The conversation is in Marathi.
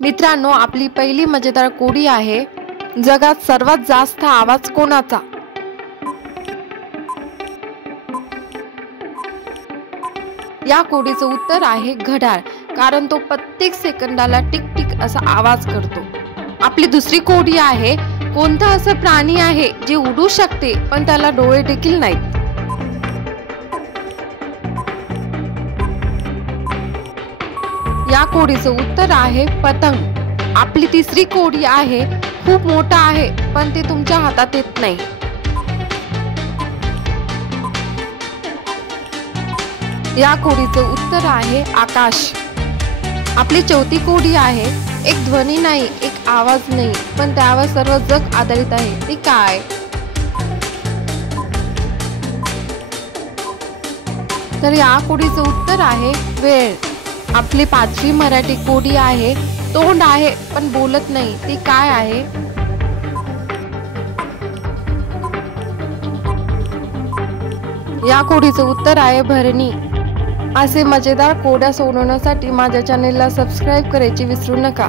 मित्रांनो, आपली पहिली मजेदार कोडी आहे, जगात सर्वात जास्त आवाज कोणाचा? या कोडीचं उत्तर आहे घड्याळ, कारण तो प्रत्येक सेकंदाला टिक टिक असा आवाज करतो। आपली दुसरी कोडी आहे, कोणता असं प्राणी आहे जे उडू शकते पण त्याला डोळे देखील नाहीत? या कोडीचं उत्तर आहे पतंग। आपली तिसरी कोडी आहे, खूप मोठा आहे पण ते तुमच्या हातात येत नाही। या कोडीचं उत्तर आहे आकाश। आपली चौथी कोडी आहे, एक ध्वनी नाही, एक आवाज नाही, पण त्यावर सर्व जग आधारित आहे, ती काय? तर या कोडीचं उत्तर आहे वेळ। आपली पाचवी मराठी कोडी आहे, तोंड आहे पण बोलत नाही, ती काय आहे? या कोडीचं उत्तर आहे भरणी। असे मजेदार कोड्या सोडवण्यासाठी माझ्या चॅनेलला सबस्क्राइब करायची विसरू नका।